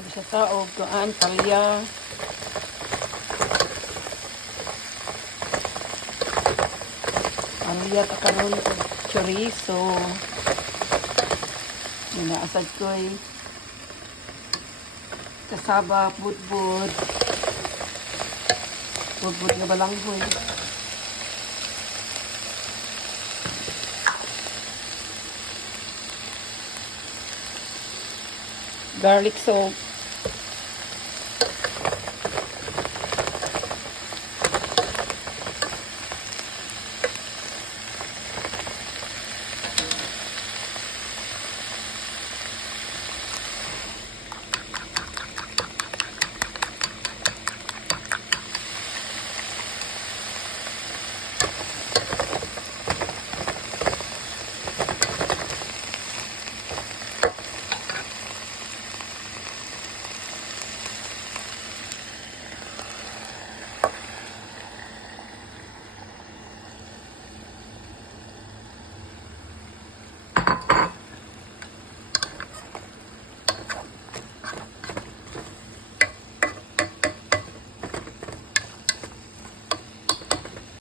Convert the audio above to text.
Bisa tao, kuan, palya. Palya ta karon ko chorizo. Inaasad ko'y kasaba, budbud. Budbud nga balanghoy. Garlic salt.